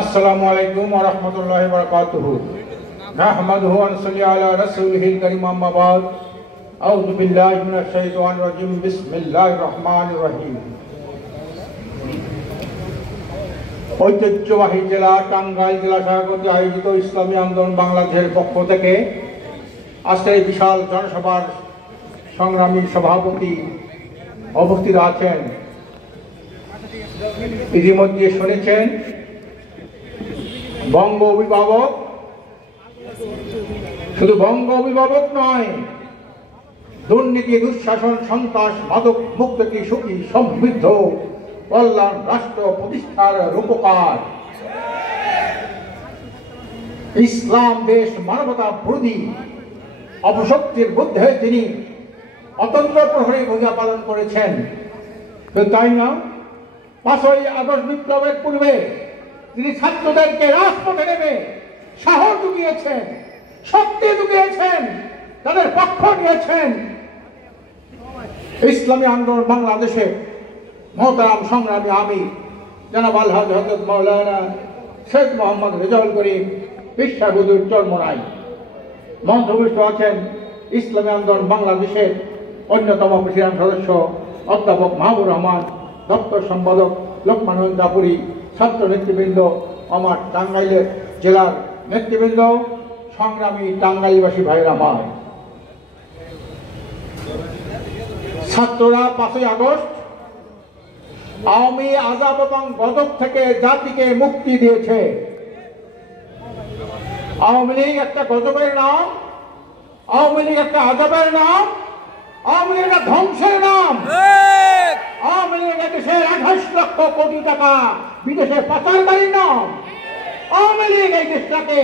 আসসালামু আলাইকুম ওয়া রাহমাতুল্লাহি ওয়া বারাকাতুহু। নাহমাদুহু ওয়া নুসাল্লি আলা রাসূলিহিল কারীম, আম্মা বা'দ। আউযু বিল্লাহি মিনাশ শাইতানির রাজীম। বিসমিল্লাহির রহমানির রহিম। ঐতিহ্যবাহী জেলা টাঙ্গাইল জেলা শাখা কর্তৃক আয়োজিত ইসলামী আন্দোলন বাংলাদেশের পক্ষ থেকে আজকের এই বিশাল জনসভার সংগ্রামী সভাপতি উপস্থিত আছেন। ইতিমধ্যে শুনেছেন বঙ্গ অভিভাবক, শুধু বঙ্গ অভিভাবক নয়, দুর্নীতি, দুঃশাসন, সন্ত্রাস, মাদক মুক্ত কি সুখী সমৃদ্ধ কল্যাণ রাষ্ট্র প্রতিষ্ঠার রূপকার, ইসলাম দেশ মানবতা বিরোধী অপশক্তির বিরুদ্ধে তিনি অতন্ত্র প্রহরী ভূমিকা পালন করেছেন। তাই না, 5ই আগস্ট বিপ্লবের পূর্বে তিনি ছাত্রদেরকে রাজপথে নেমে সাহস জুগিয়েছেন, শক্তি জুগিয়েছেন, তাদের পক্ষ নিয়েছেন। ইসলামী আন্দোলন বাংলাদেশে মহতারাম সংগ্রামী আমির জনাব আলহাজ হযরত মাওলানা শেখ মোহাম্মদ রেজাউল করিম বিশ্বাবুদুর চরমোনাই মঞ্চভূষ্ট আছেন ইসলামী আন্দোলন বাংলাদেশের অন্যতম প্রেসিডেন্ট সদস্য অধ্যাপক মাহবুর রহমান, দপ্তর সম্পাদক লোকমান দাপুরি, ছাত্র নেতৃবৃন্দ, আমার টাঙ্গাইলের জেলার নেতৃবৃন্দ, সংগ্রামী টাঙ্গাইলবাসী ভাইরা আমার। ছাত্ররা 5ই আগস্ট আওয়ামী আযাব এবং গজব থেকে জাতিকে মুক্তি দিয়েছে। আওয়ামী লীগ একটা গজবের নাম, আওয়ামী লীগ একটা আযাবের নাম, আওয়ামী লীগ একটা ধ্বংসের নাম। আওয়ামী লীগ দেশের 28 লক্ষ কোটি টাকা বিদেশে পাচারকারীর নাম। আওয়ামী লীগ এই দেশটাকে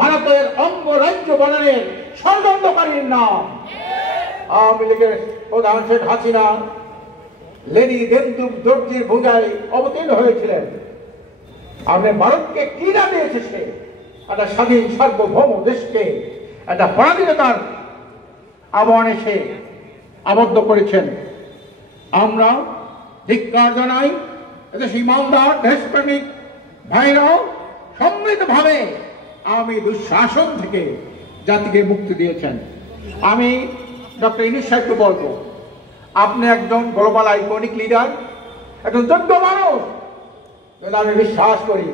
ভারতের অঙ্গরাজ্য বানানোর ষড়যন্ত্রকারীর নাম। আওয়ামী লীগের প্রধান শেখ হাসিনা লেডি দেবদূত দর্জির ভূজায় অবতীর্ণ হয়েছিলেন। আপনি ভারতকে কি না দিয়েছে সে? একটা স্বাধীন সার্বভৌম দেশকে একটা পরাধীনতার আবরণে সে আবদ্ধ করেছেন। আমরা ধিক্কার জানাই, এদেশে ইমানদার দেশপ্রেমিক ভাইরাও সম্মিলিতভাবে আওয়ামী দুঃশাসন থেকে জাতিকে মুক্তি দিয়েছেন। আমি ডক্টর ইউনূস সাহেবকে বলবো, আপনি একজন গ্লোবাল আইকনিক লিডার, একজন যোগ্য মানুষ। আমি বিশ্বাস করি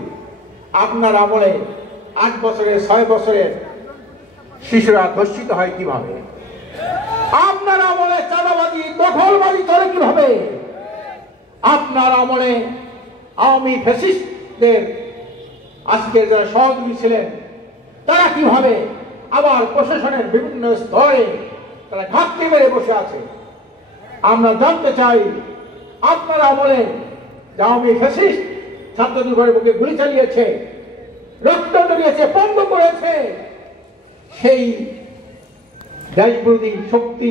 আপনার আমলে 8 বছরের 6 বছরের শিশুরা ধর্ষিত হয় কিভাবে, আপনার আমলে চাঁদাবাজি দখলবাজি করে কিভাবে, আপনার আমলে আওয়ামী ফ্যাসিস্টদের আজকের যারা সহযোগী ছিলেন তারা কিভাবে আবার প্রশাসনের বিভিন্ন স্তরে তারা ঘাটতি মেরে বসে আছে। আমরা জানতে চাই আপনার আমলে আওয়ামী ফ্যাসিস্ট ছাত্রদের ঘরে বুকে গুলি চালিয়েছে, রক্ত ঝরিয়েছে, পঙ্গু করেছে, সেই দেশবিরোধী শক্তি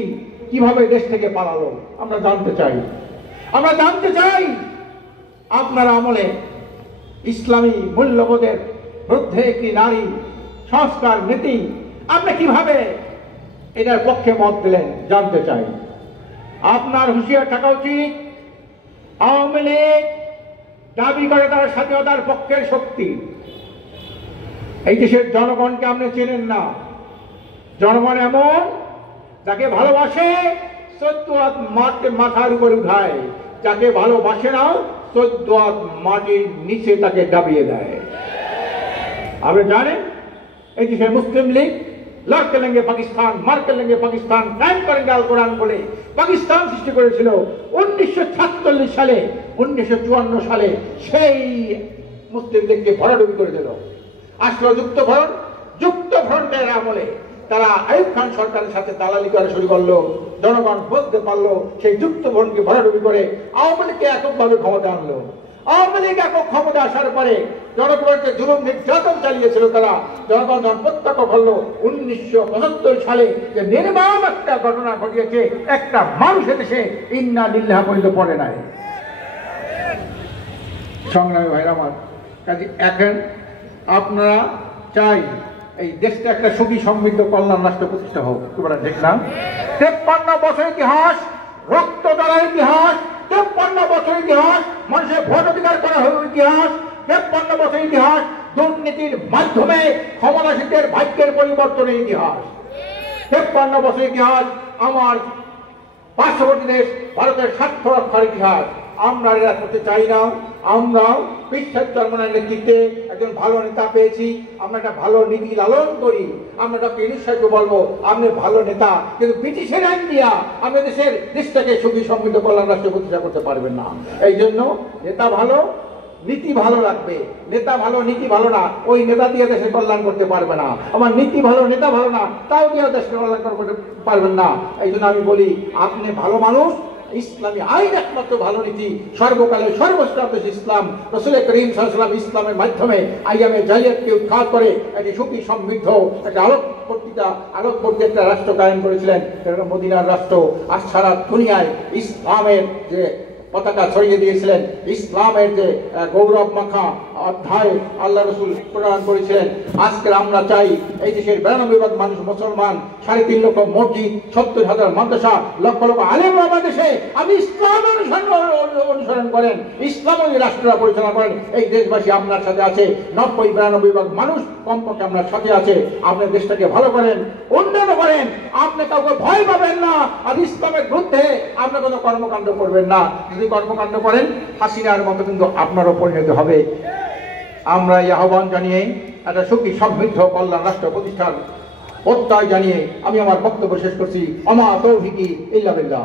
কিভাবে দেশ থেকে পালালো আমরা জানতে চাই। আমরা জানতে চাই আপনার আমলে ইসলামী মূল্যবোধের বিরুদ্ধে একটি নারী সংস্কার নীতি আপনি কিভাবে এটার পক্ষে মত দিলেন জানতে চাই। আপনার হুঁশিয়ার থাকা উচিত, আওয়ামী লীগ দাবি করে তার স্বাধীনতার পক্ষের শক্তি। এই দেশের জনগণকে আপনি চেনেন না। জনগণ এমন যাকে ভালোবাসে 14 হাত মাথার উপর উঠায়, যাকে ভালোবাসে না 14 হাত মাটির নিচে তাকে দাবিয়ে দেয়। আপনি জানেন এই দেশের মুসলিম লীগ লড়কে লেঙ্গে পাকিস্তান, মারকে লেঙ্গে পাকিস্তান, কায়েম করেঙ্গে আল কোরআন বলে পাকিস্তান সৃষ্টি করেছিল 1946 সালে। 1954 সালে সেই মুসলিম লীগকে ভরাডুবি করে দিল। আসলো যুক্ত ফ্রন্টের আমলে তারা আইয়ুব খান সরকারের সাথে দালালি করা শুরু করলো। জনগণ বুঝতে পারলো সেই যুক্ত ফ্রন্টকে ভরাডুবি করে আওয়ামী লীগকে এককভাবে ক্ষমতা আনলো। আওয়ামী লীগ একক ক্ষমতা আসার পরে জনগণকে জুলুম নির্যাতন চালিয়েছিল তারা। জনগণ যখন প্রত্যক্ষ করলো 1975 সালে যে নির্মম একটা ঘটনা ঘটিয়েছে, একটা মানুষের দেশে ইন্না লিল্লাহ বলতে পড়ে নাই। সংগ্রামী ভাইরা আমার, কাজে এখন আপনারা চাই এই দেশটা একটা সুখী সমৃদ্ধ কল্যাণ রাষ্ট্র প্রতিষ্ঠা হোক। তোমরা দেখলাম 53 বছর ইতিহাস রক্ত দ্বারা ইতিহাস, 53 বছর ইতিহাস, মানুষের ভোটাধিকার করা হয়ে ইতিহাস, 53 বছর ইতিহাস, দুর্নীতির মাধ্যমে ক্ষমতাসীনদের ভাগ্যের পরিবর্তনের ইতিহাস, 53 বছর ইতিহাস, আমার পার্শ্ববর্তী দেশ ভারতের স্বার্থ রক্ষার ইতিহাস। আমরা এরা করতে চাই না। আমরা বিশ্বের চরমনের নেতৃত্বে একজন ভালো নেতা পেয়েছি, আমরা একটা ভালো নীতি লালন করি। আমরা ডক্টর ইউনূস সাহেবকে বলবো, আপনি ভালো নেতা, কিন্তু ব্রিটিশের আইন দিয়া আপনি দেশটাকে সুখী সমৃদ্ধ কল্যাণ রাষ্ট্র প্রতিষ্ঠা করতে পারবেন না। এই জন্য নেতা ভালো, নীতি ভালো রাখবে। নেতা ভালো, নীতি ভালো না, ওই নেতা দিয়ে দেশের কল্যাণ করতে পারবে না। আমার নীতি ভালো, নেতা ভালো না, তাও দিয়ে দেশের কল্যাণ করতে পারবেন না। এই জন্য আমি বলি, আপনি ভালো মানুষ, ইসলামী আইন একমাত্র ভালো নীতি, সর্বকালে সর্বশ্রেষ্ঠ ইসলাম। রাসূল করিম সাল্লাল্লাহু আলাইহি ওয়াসাল্লাম ইসলামের মাধ্যমে আইয়ামে জাহিলিয়াতকে উৎখাত করে একটি সুখী সমৃদ্ধ একটা আলোকবর্তী একটা রাষ্ট্র কায়েম করেছিলেন, মদিনার রাষ্ট্র। আর সারা দুনিয়ায় ইসলামের যে পতাকা ছড়িয়ে দিয়েছিলেন, ইসলামের যে গৌরব মাখা অধ্যায় আল্লাহ রাসূল প্রদান করেছিলেন। আজকে আমরা চাই এই দেশের 92 ভাগ মানুষ মুসলমান, 3.5 লক্ষ মসজিদ, 70,000 মাদ্রাসা, লক্ষ লক্ষ আলেম বাংলাদেশে আপনি ইসলাম অনুসরণ করেন, ইসলামী রাষ্ট্ররা পরিচালনা করেন। এই দেশবাসী আপনার সাথে আছে, 90-92 ভাগ মানুষ কমপক্ষে আপনার সাথে আছে। আপনি দেশটাকে ভালো করেন, উন্নয়ন করেন, আপনি কাউকে ভয় পাবেন না। আর ইসলামের বিরুদ্ধে আপনি কোনো কর্মকাণ্ড করবেন না। যদি কর্মকাণ্ড করেন, হাসিনার মতো কিন্তু আপনারও পরিণত হবে। আমরা এই আহ্বান জানিয়ে একটা সুখী সমৃদ্ধ কল্যাণ রাষ্ট্র প্রতিষ্ঠার প্রত্যয় জানিয়ে আমি আমার বক্তব্য শেষ করছি। আমা তৌফিকি ইল্লা বিল্লাহ।